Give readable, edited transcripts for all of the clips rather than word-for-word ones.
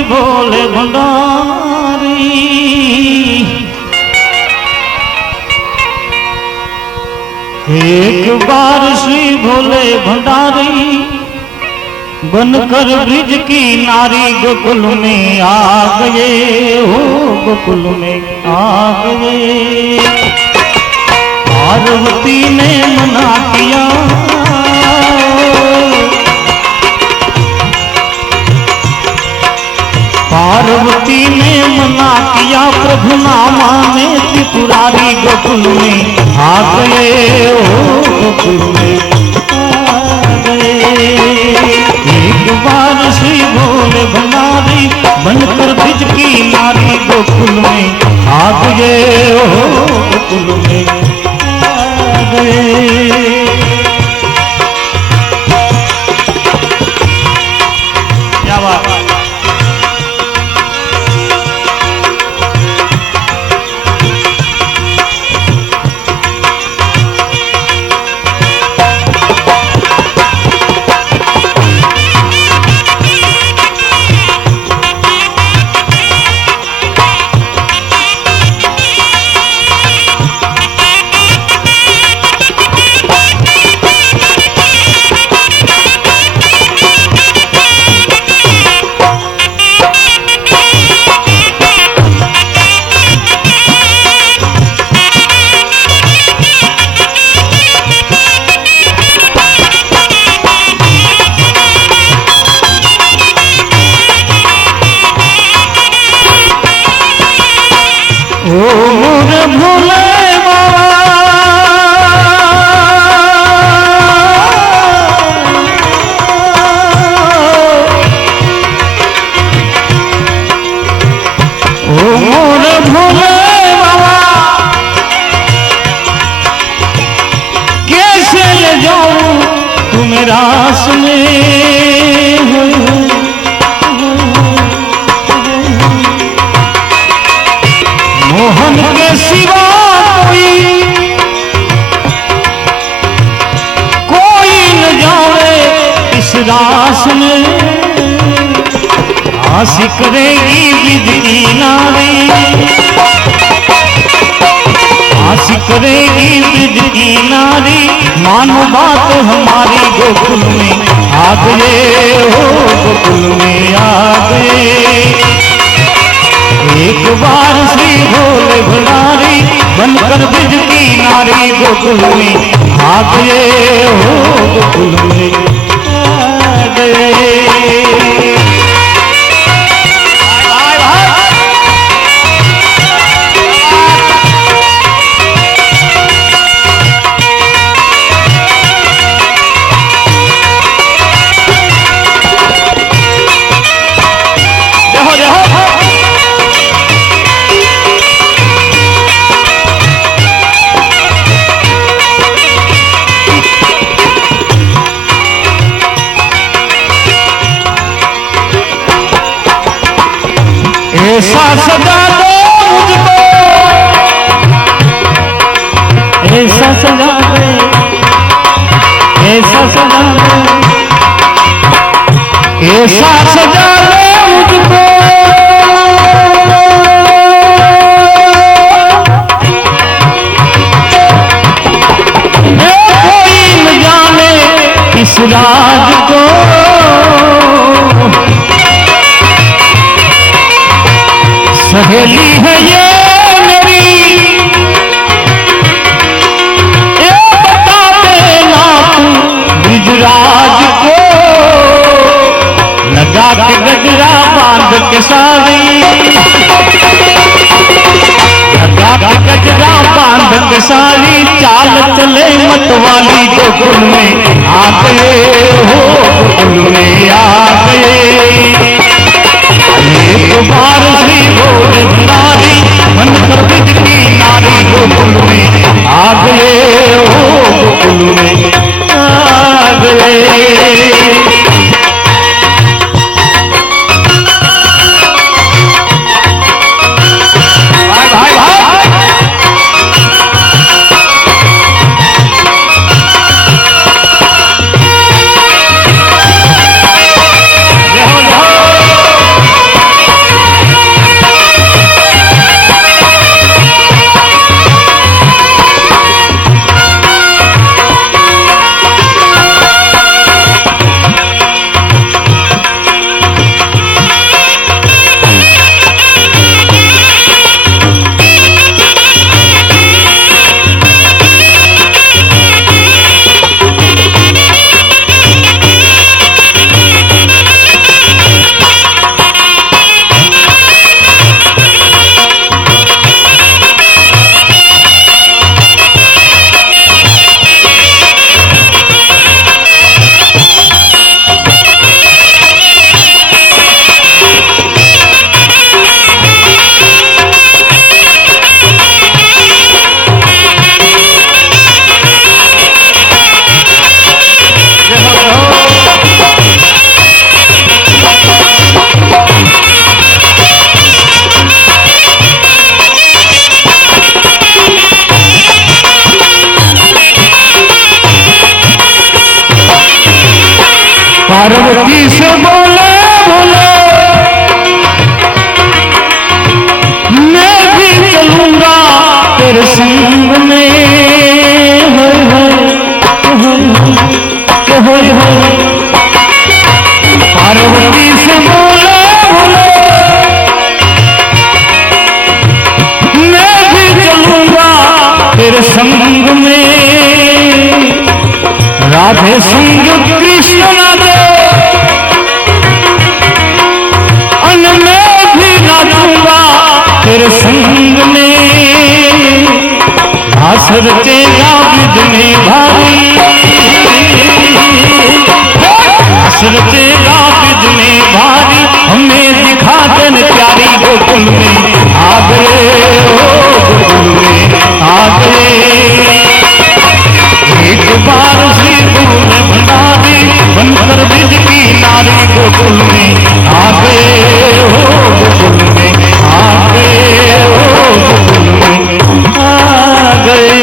श्री भोले भंडारी। एक बार श्री भोले भंडारी बनकर ब्रिज की नारी गोकुल में आ गए, हो गोकुल में आ गए। पार्वती ने मना किया, पार्वती ने मना किया, प्रभु ना माने त्रिपुरारी गोकुल में आ गए, हो गोकुल में आ गए। एक बार श्री भोले भंडारी बनकर ब्रिज की नारी गोकुल में आ गए, हो गोकुल में आ गए। क्या बात है। रास में मोहन के सिवा कोई न जावे इस रास में। आशिक करेगी ब्रिज की नारी, आशिक करेगी ब्रिज की नारी, मानो बात हमारी गोकुल में आ गए, हो गोकुल में आ गए। एक बार श्री भोले भंडारी बनकर ब्रिज की नारी गोकुल में आ गए, हो गोकुल में आ गए। ऐसा सजा दो मुझको, ऐसा सजा दे, ऐसा सजा दे, ऐसा सजा दे मुझको। कोई न जाने इस राज को, सहेली है ये मेरी, ये बता देना तू ब्रिजराज को। लगा के गजरा बांध के साड़ी, लगा के गजरा बांध के साड़ी, चाल चले मतवाली गोकुल में आ गए, हो गोकुल में आ गए। एक बार श्री भोले भंडारी बनकर ब्रिज की नारी गोकुल में आ गए, हो गोकुल में आ गए। राधे संग कृष्ण नाचे अन मैं भी नाचूंगा तेरे संग में। रास रचेगा विध में भारी, रास रचेगा विध में भारी, हमें दिखा देन प्यारी गोकुल में आ गए हो, गोकुल में आ गए। एक बार श्री गुरु ने भंडारी बनकर ब्रज की नारी गोकुल में आ गए हो, गोकुल में आ गए हो, गोकुल में आ गए।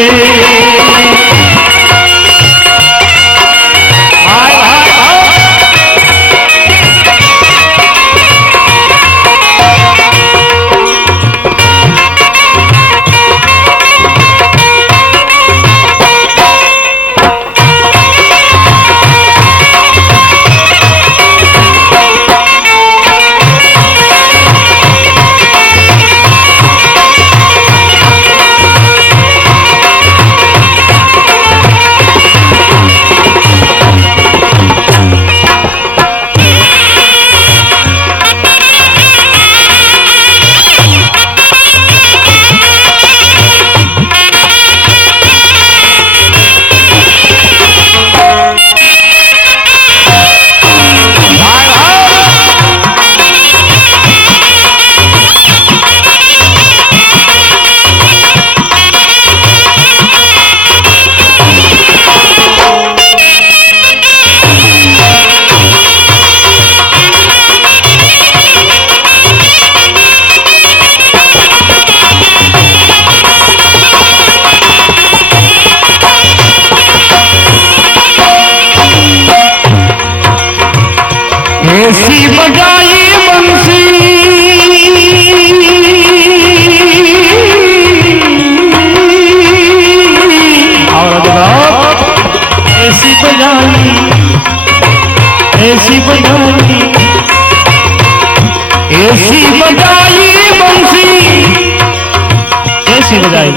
ऐसी बजाई बंसी और ऐसी बजाई, ऐसी बजाई, ऐसी बजाई बंसी, ऐसी बजाई।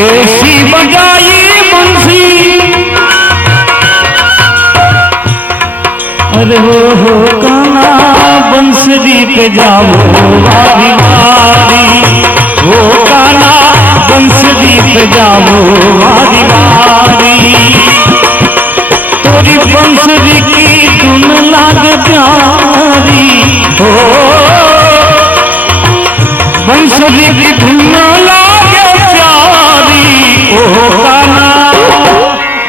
ऐसी बजाई बंसी, अरे हो काना बंसरी पे जाओ वारी वारी, हो काना बंसरी पे जाओ वारी वारी। तोरी बंसरी की धुन लागे प्यारी, हो बंसरी की धुन लागे प्यारी। ओ काना,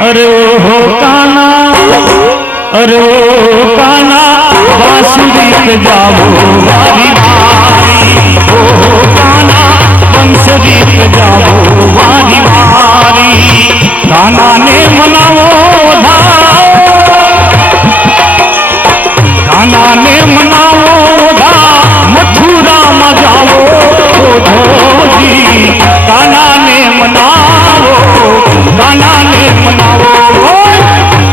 अरे हो काना, अरे ओ काना बांसुरी पे जाओ वारी वारी, ओ काना बांसुरी पे जाओ वारी वारी। काना ने मनाओ धाम, काना ने मनाओ धाम, मथुरा में जाओ धोजी। काना ने मनाओ, काना ने मनाओ,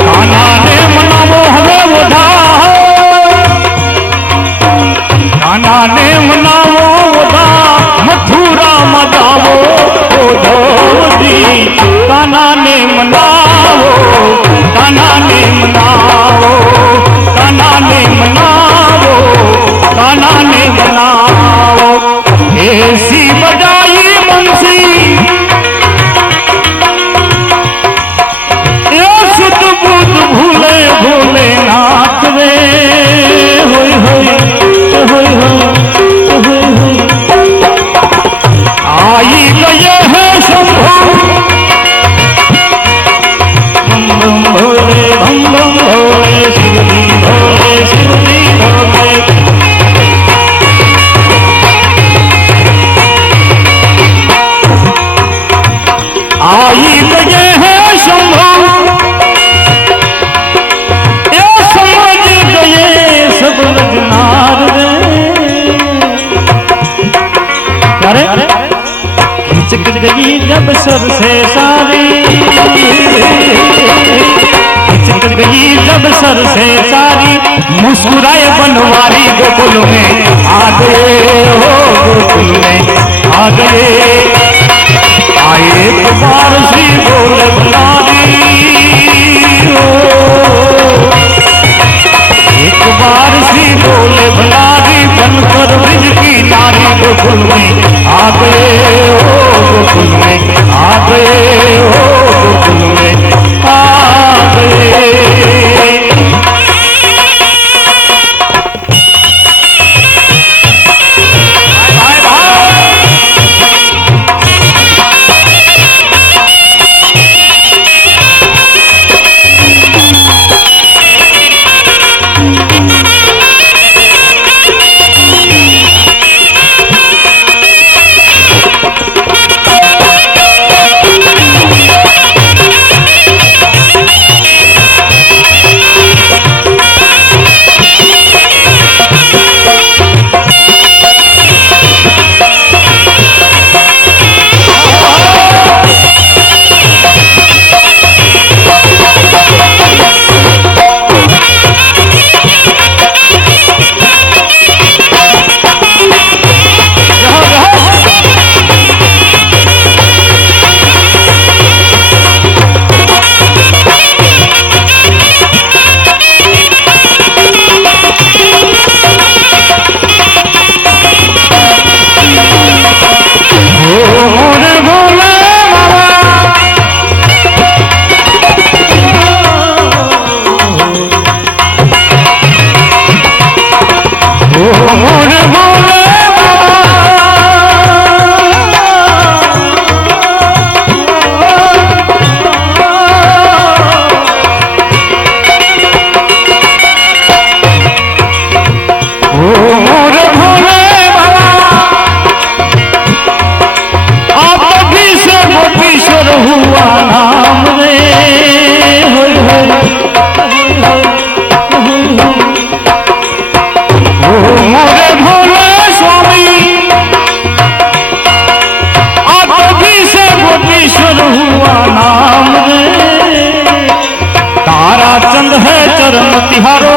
काना ने मनाओ हमें वो धाम। जब सर से सारी, खिसक गई जब सर से सारी, मुस्कुराए बनवारी गोकुल में आ गए हो, गोकुल में आ गए। आए एक बार सी बोले भंडारी हो, एक बार सी बोले भंडारी, बनकर ब्रज की नारी गोकुल में आ गए हो, गोकुल में आ गए हो, गोकुल में आ गए। तिहारो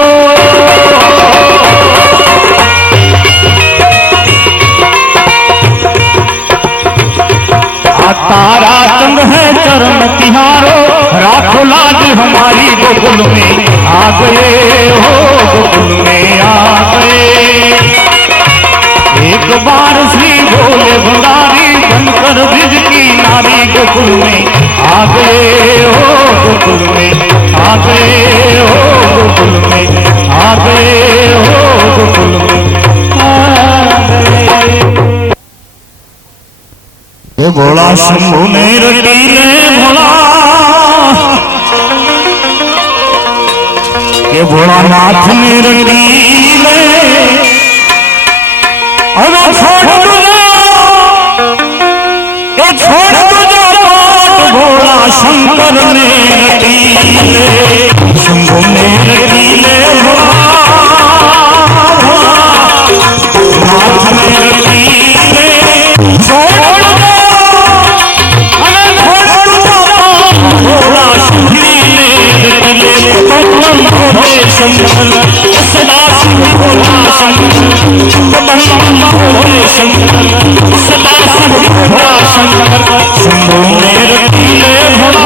तारा चंद है चरण तिहारो, राखो लाज हमारी गोकुल में आ गए हो, गोकुल में आ गए। एक बार श्री बोले भंडारी, बनकर ब्रज की नारी गोकुल में आ गए हो, गोकुल में आ गए हो, गोकुल में आ गए हो, गोकुल में आ गए। ये भोला शंभु ने रटीले भोला, ये भोलानाथ ने रटीले, अरे छोड़ दो ये छोड़ दो पाठ, भोला शंकर ने रटीले, शंभु ने रटीले भोला, नाथ ने रटीले, छोड़ दो शंकर सदा शिव भोला शंकर, सदा शिव भोला शंकर, शंभु ने रटीले भोला।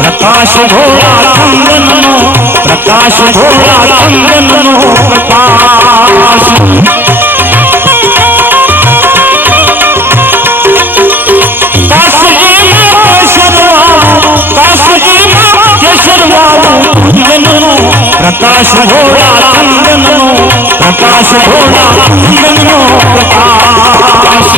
प्रकाश भोला चंदन नो, प्रकाश भोला चंदन नो प्रकाश, काशी केशर बाबू चंदन नो, प्रकाश भोला चंदन नो, प्रकाश भोला चंदन नो प्रकाश।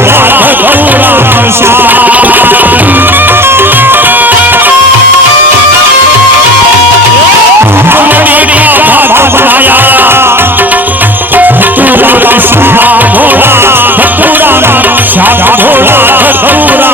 भोला धतूरा बनाया धतूरा भोला धतूरा भोला धतूरा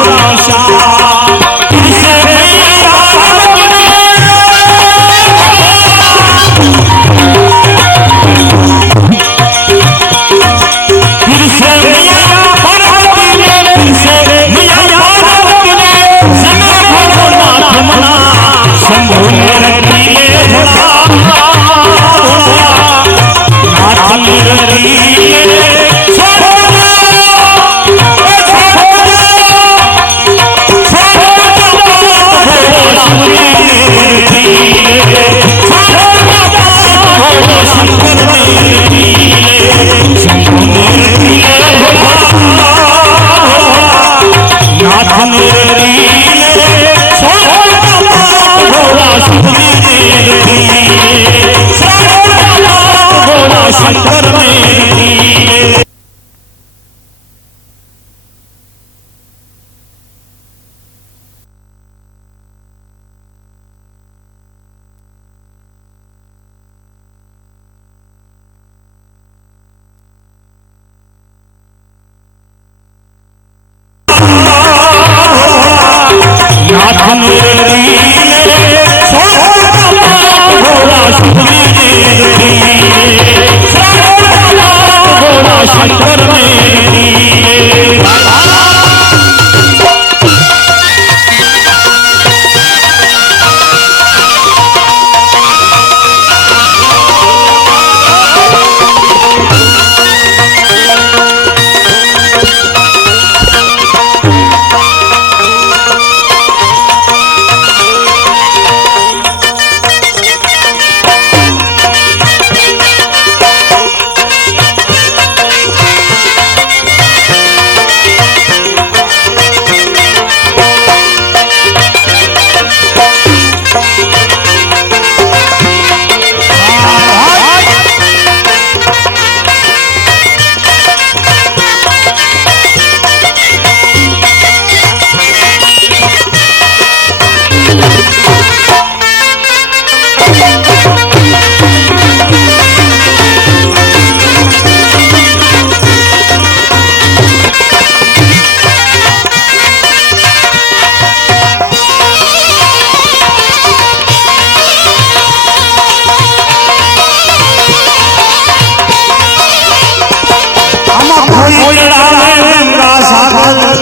शंकर में शंकर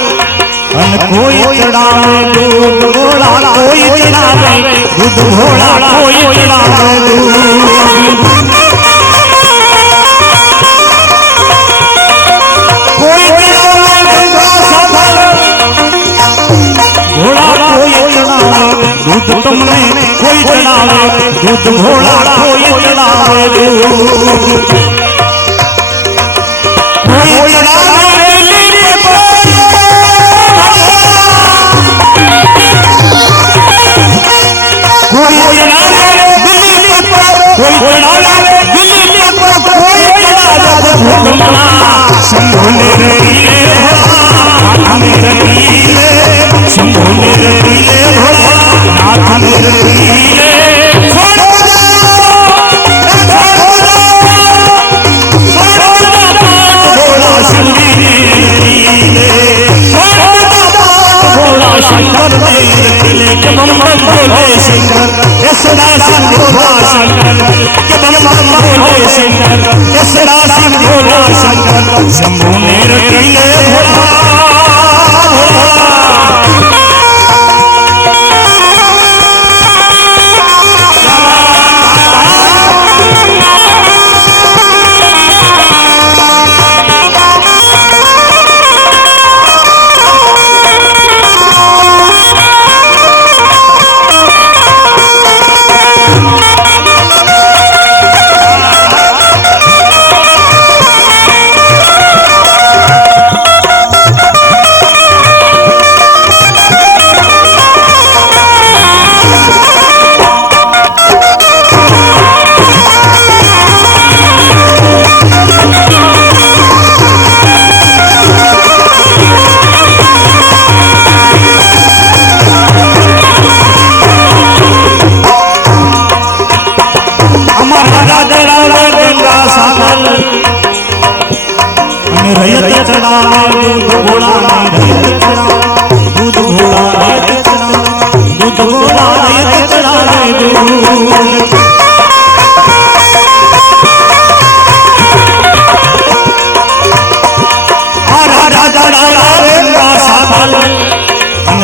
कोई चढ़ावे दूध घोड़ा कोई चढ़ावे दूध घोड़ा कोई चढ़ावे दूध कोई चढ़ावे गंगा सागर घोड़ा कोई चढ़ावे दूध तुमने कोई चढ़ावे दूध घोड़ा कोई चढ़ावे दूध कोई चढ़ावे शंभो मेरे पीले नाथ मेरे पीले शंभो मेरे पीले नाथ मेरे पीले शंकर मेरे पीले के बम बम बोले शंकर सदा सिंह भोला शंकर के बम बम बोले शंकर सदा सिंह भोला शंकर शंभो मेरे पीले भोला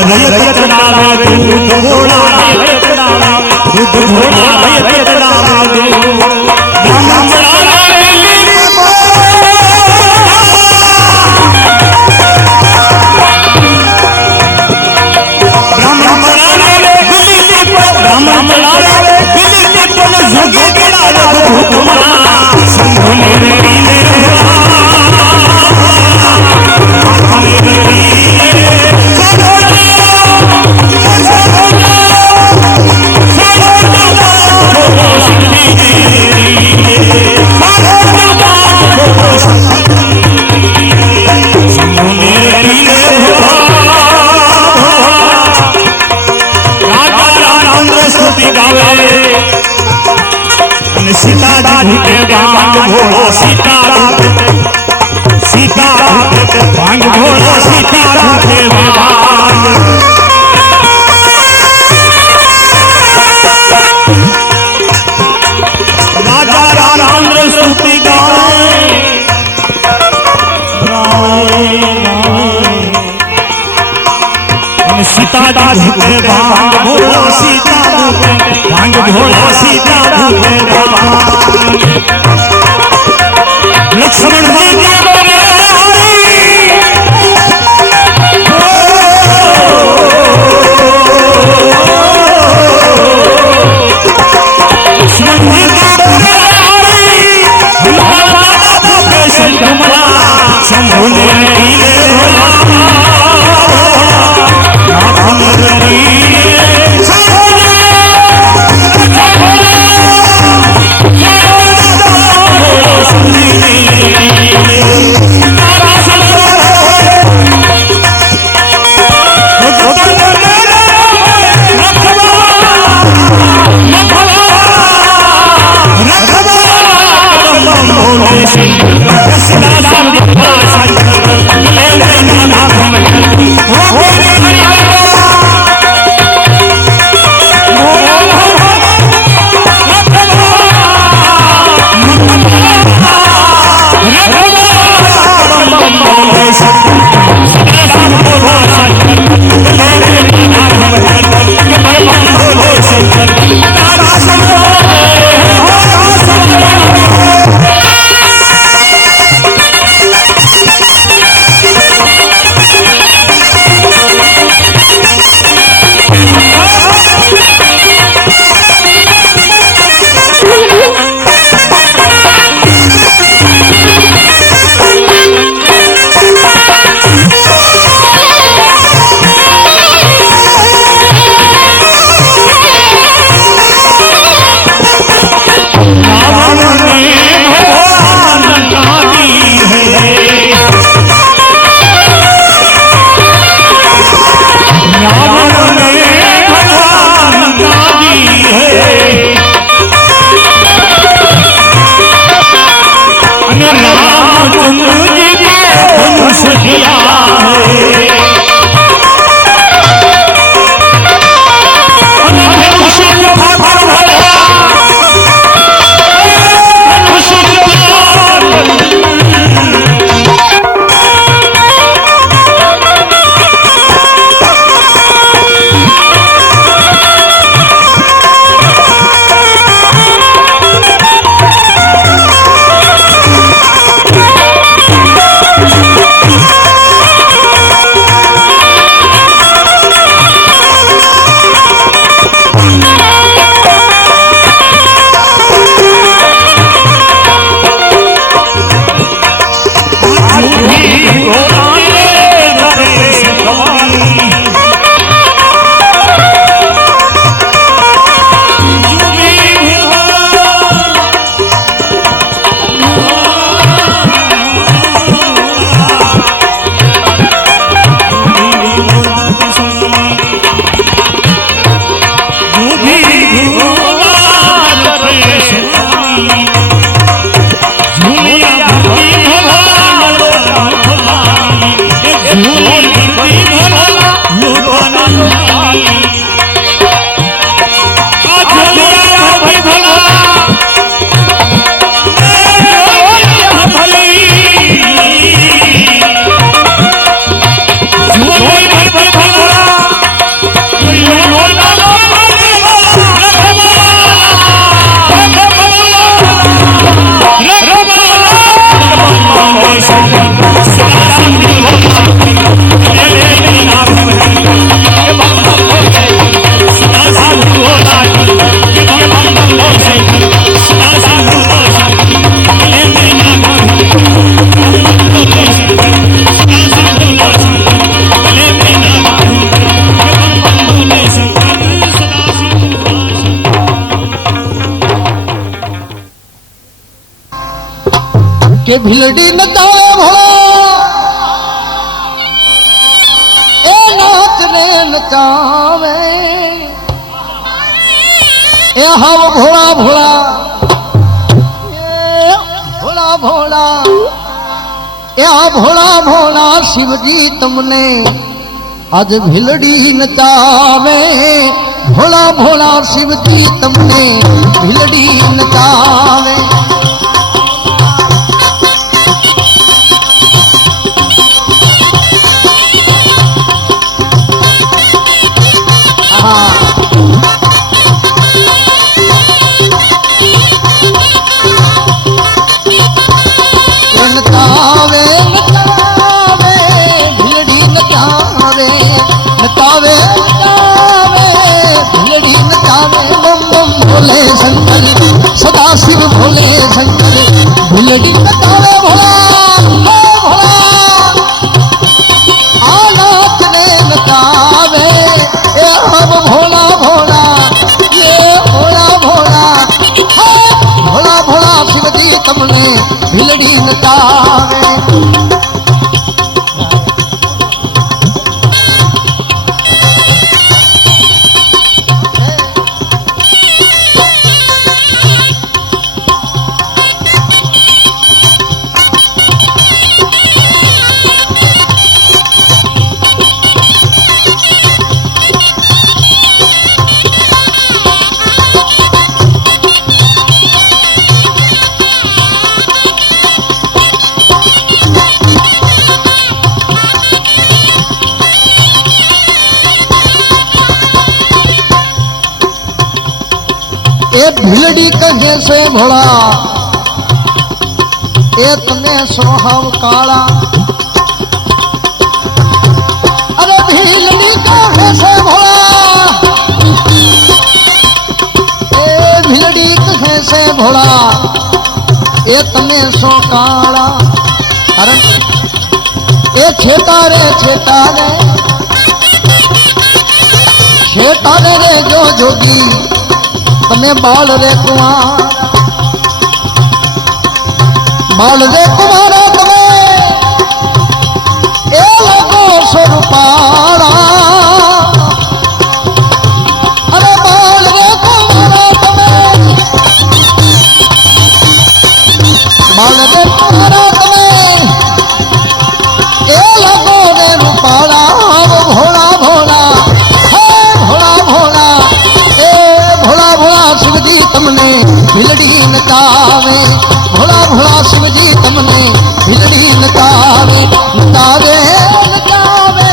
रैयत चढ़ावे दूध घोड़ा रैयत चढ़ावे दूध घोड़ा रैयत चढ़ावे ब्राह्मण चढ़ावे ब्राह्मण चढ़ावे बिल्ली पर जोगी चढ़ावे हुकुमरा शंभु मेरे सीता जी भांग घोड़ा सीता सीता भांग घोड़ा सीता राजा रामचंद्र स्तुति गाए सीता जी भांग घोड़ा सीता भांग घोड़ा सीता लक्ष्मण जी शंभु के भिलड़ी नचावे भोला ए नाचने नचावे ए हव भोला भोला ए भोला भोला ए भोला भोला शिव जी तुमने आज भिलड़ी नचावे भोला भोला शिव जी तुमने भिलड़ी नचावे नचावे नचावे भिलड़ी नचावे नचावे नचावे भिलड़ी नचावे बम बम भोले शंकर सदा शिव भोले शंकर भिलड़ी नचावे भोला भोला नाचने नचावे ए हम भोला भोला ये भोला भोला भोला भोला शिव जी तुमने भिलड़ी नचावे ए भिलड़ी कहे से भोला ए तने सोहव काला अरे भिलड़ी कहे से भोला ए भिलड़ी कहे से भोला ए तने सो काला अरे ए छेटा रे जो जोगी तने बाल रे कुमार तमे ए लगो स्वरूपारा अरे बाल रे कुमारा तमे ए लगो रे रूपाला भोला भोला भोला भोला शिव जी तुमने भिलड़ी नचावे भोला भोला शिव जी तुमने भिलड़ी नचावे नचावे नचावे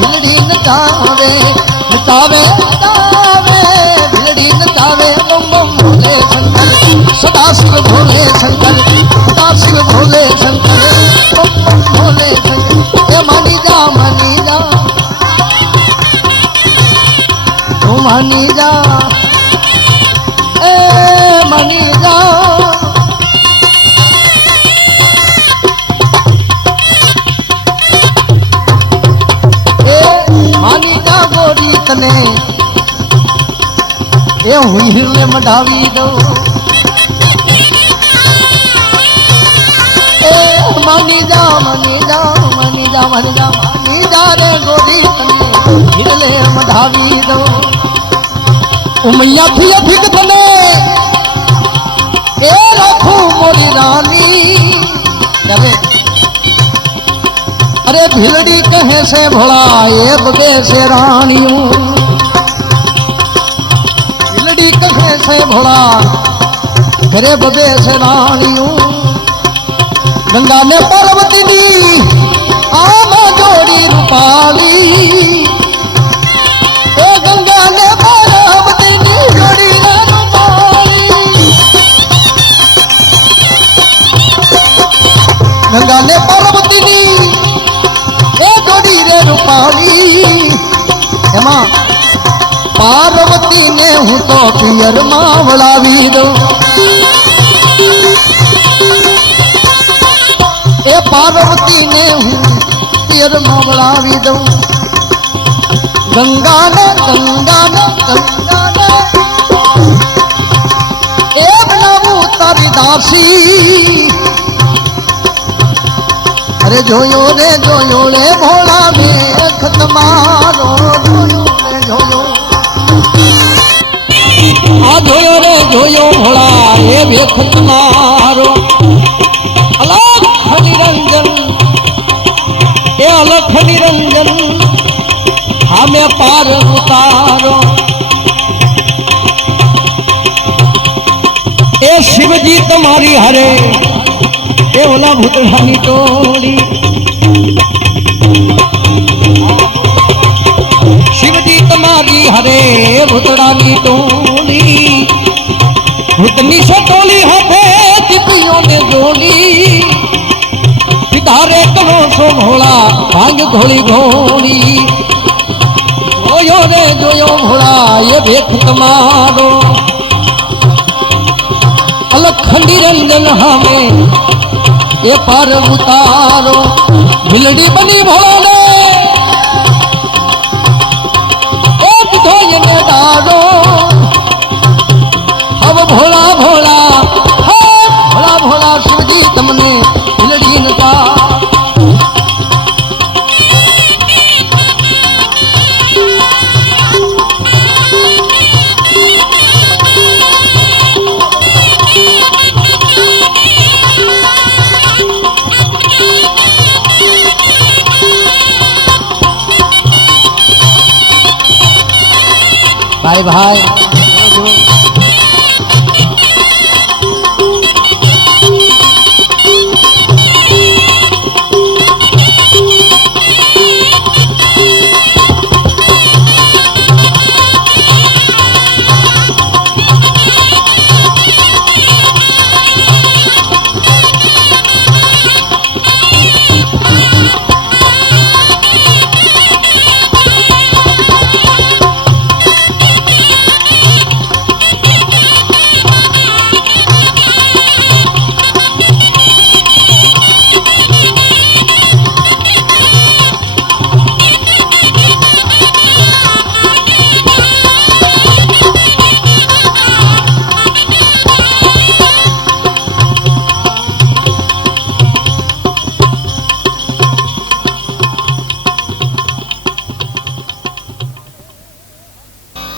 भिलड़ी नचावे नचावे नचावे भिलड़ी नचावे बम बम भोले शंकर सदा शिव भोले शंकर सदा शिव भोले शंकर बम बम भोले शंकर ए मानी जा तू मानी जा मनी जा मानी जा गोरी तने ए हुई हिरले मढ़ावी दो मानी जा रे गोरी तने हिरले मढ़ावी दो उमैया थी अधिक तने ए रखू मोरी रानी अरे भिलड़ी कहे से भोला ये बगे से रानियों भिलड़ी कहे से भोला घरे बगे से रानियों गंगा ने पार्वती दी आमा जोड़ी रूपाली गंगा ने पार्वती दी जोड़ी गंगा ने पार्वती दी ए जोड़ी रे रूपाली एमा पार्वती ने हूँ तो पियर मावलावी दो ए पार्वती ने हूँ पियर मावलावी दो गंगा ने ए बनाऊ तारी दासी અરે જોયો રે ભોળા વેખ તમારો જોયો આ જોયો રે ભોળા એ વેખ તમારો અલખ નિરંજન એ અલખ નિરંજન હામે પાર ઉતારો એ શિવજી તમારી હરે એ ઓલા ભૂતળાની ટોળી શિવજી તમારી હરે ભૂતળાની ટોળી ભૂતની સો ટોળી હાથે દીકરીઓને જોડી સિધારે કરો સો ભોળા ભાંગ ઘોળી ઘોળી જોયો ભોળા એ ભેખ તમારો અલખ નિરંજન હામે એ પાર ઉતારો મિલડી બની ભોળાને એક ધોઈને ડારો હવે ભોળા ભોળા ભોળા ભોળા શિવજી તમને મિલડી નતા ભાઈ ભાઈ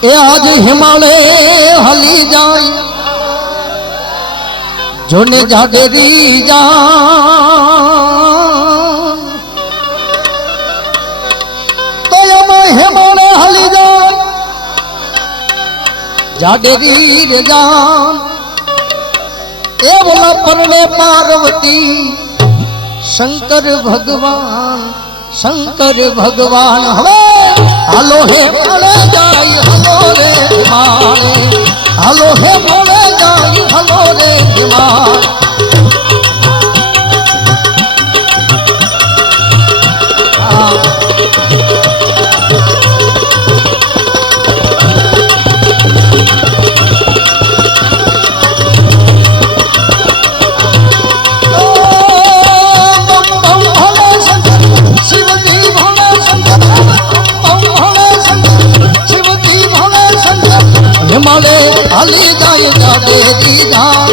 એ આજ હિમાલય હલી જાય જોને જાગેરી જા તો એમાં હિમાલય હલી જાય જાગેરી રે જાન એ બોલા પરણે પાર્વતી શંકર ભગવાન હવે હાલો હે મળે જાય હલો રે હિમાલય હાલો હે મળે જાય હલો રે હિમાલય हिमालय हली जाए जागेरी जान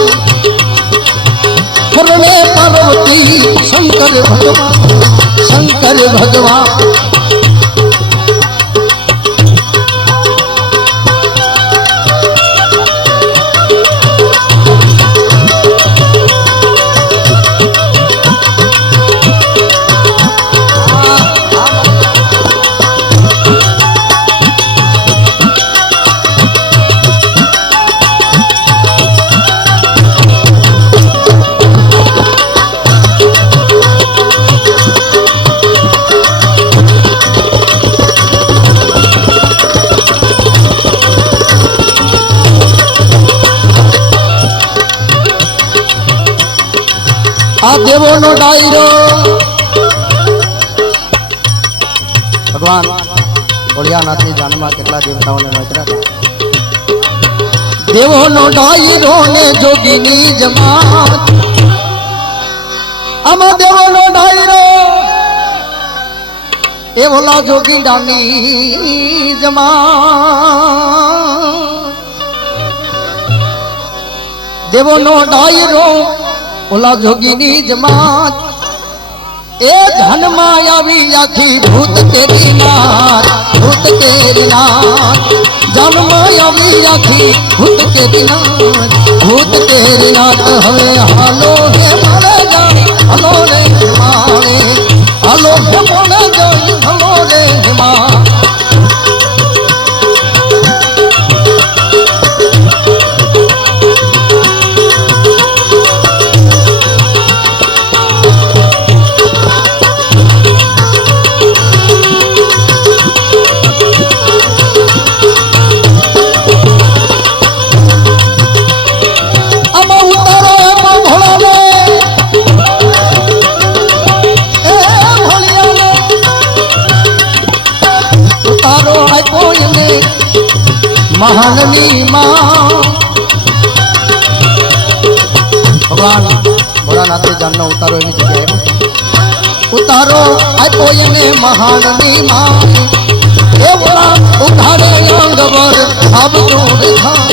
परमे पार्वती शंकर भगवान આ દેવોનો ડાયરો ભગવાન ભોળિયાનાથની જાનમાં કેટલા દેવતાઓને નોતર્યા દેવોનો ડાયરો ને જોગીની જમાત આમાં દેવોનો ડાયરો એ ભોલા જોગીડાની જમાત દેવોનો ડાયરો ઓલા જોગીની જમાત ए धन मायावी आखी भूत तेरी नाथ, भूत तेरी नाथ। धन मायावी आखी भूत तेरी नाथ, भूत तेरी नाथ। हमें हालो हे मारे जाए हलो रे मारे, हालो हे मारे जाए हलो रे मारे। महाननी मां भगवान भोलानाथ के जानना उतारो एनी जगह उतारो आपो ने महाननी मां। ए भोला उधारे अंगवर अब तोरे थाय,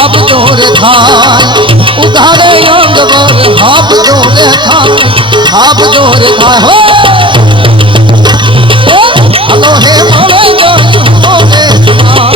अब तोरे थाय। उधारे अंगवर अब तोरे थाय, अब तोरे थाय। हो हलो हे मारे जाय होरे मां।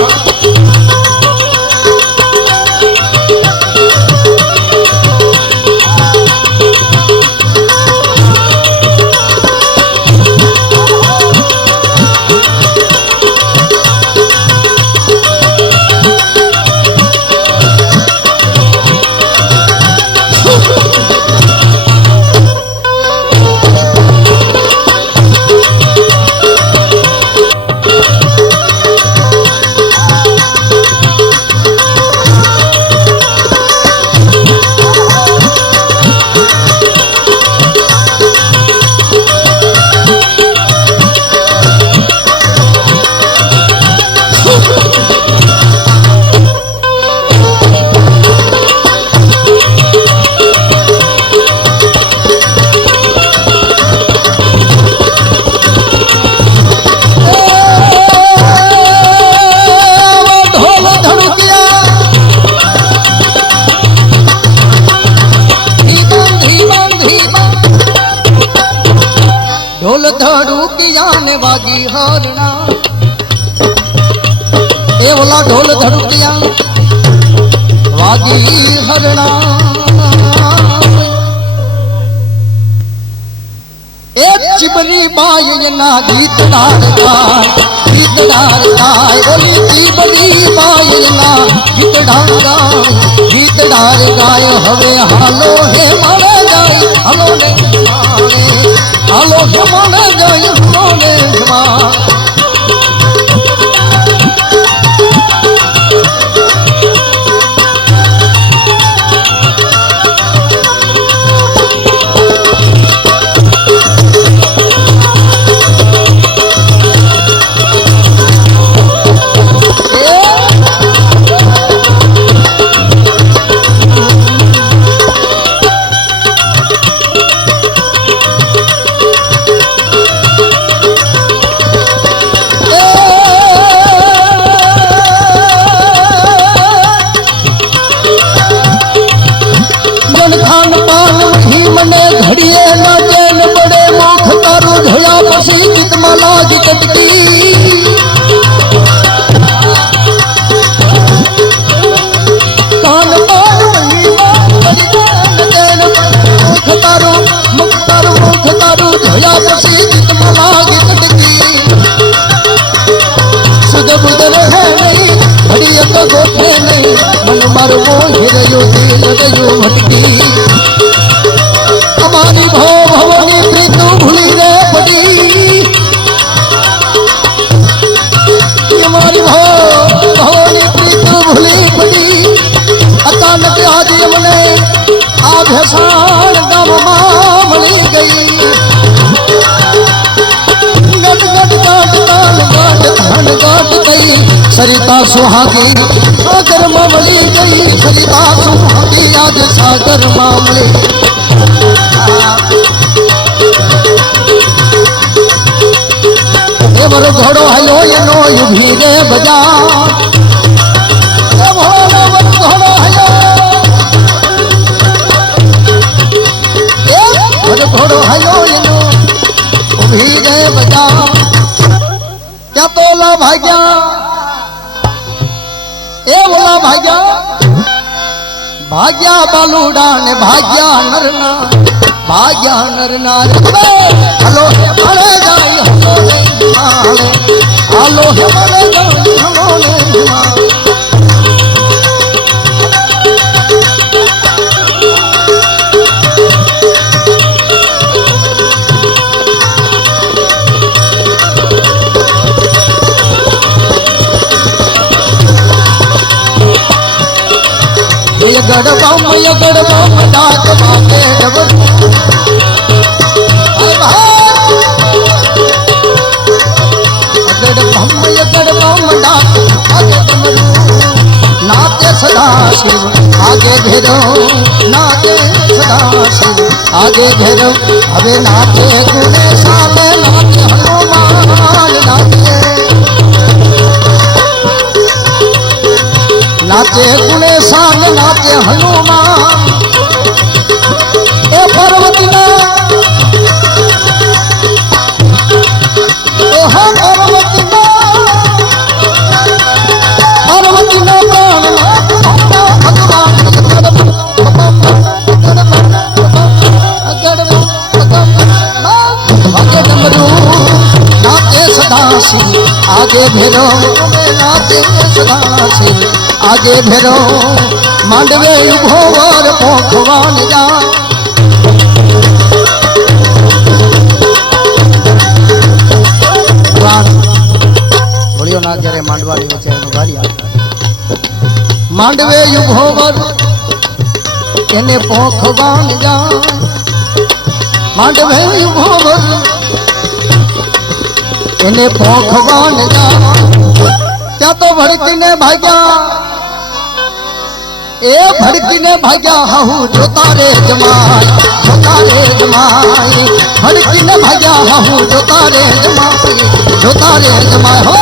ढोल धड़ुकिया ने वागी हरना, ए बोला ढोल धड़ुकिया वागी हरना। ए चिबरी बाई ना गीत डार गाय, गीत डार गाय। बोली चिबरी बाई ना गीत डार गाय, गीत डार गाय। हवे हालो हे मारे जाए हलो ने मारे, हालो हे मारे जाए हलो ने मारे। घड़िए ना चैन बड़े मुख तारू झोया पसी कित माला की कटकी। कान पान महिमा बड़ी चैन मुख तारू, मुख तारू मुख तारू झोया पसी कित माला की कटकी। सुध बुध रहे नहीं घड़िए तो गोठे नहीं, मन मार मोह रयो दिल रयो भटकी। हमारी भव भवनी प्रीतु भूली रे पड़ी, हमारी भव भवनी प्रीतु भूली पड़ी। अचानक आज यमने आभ्यसान गम मली गई। गट गट गाट ताल गाट धन गाट गई, सरिता सुहागी सागर मामली गई। सरिता सुहागी आज सागर मामली। एवर घोड़ो हलो एनो युभी रे बाजार, एवर घोड़ो हलो, एवर घोड़ो हलो एनो जा क्या तोला भाग्या ए बोला भाग्या भाग्या बालूडा ने भाग्या नरना रे हलो हे बड़े जाई हलो रे माले हलो हे बड़े जाई हलो रे माले ये गड़बम डाक मांगे डबर गड़बम डाक आगे डमरू नाचे सदा शिव आगे घेरो नाचे सदा शिव आगे घेरो अबे नाचे गुणे साले नाचे हनुमान नाचे गुणे साल नाचे हनुमान ए पार्वती ना ओ हो पार्वती ना प्राण भगवान डमरू नाचे सदा शिव आगे भेरो नाचे सदा शिव आगे भेरो मांडवे उभो वर पोखवान जा बोलियो ना जरे मांडवानी वच्चे एनो गाड़ी मांडवे उभो वर एने पोखवान जा मांडवे उभो वर एने पोखवान जा क्या तो भड़की ने भाग्या ए भड़की ने भाग्या हाहू जो तारे जमाई भड़की ने भाग्या हाहू जो तारे जमाई हो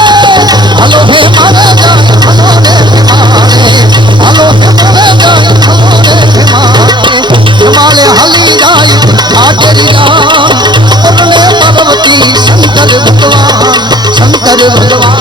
हलो हे मारे जाए हलो रे मारे हलो हे मारे जाए हलो रे मारे हिमालय हली जाए आटेरी राम पार्वती शंकर भगवान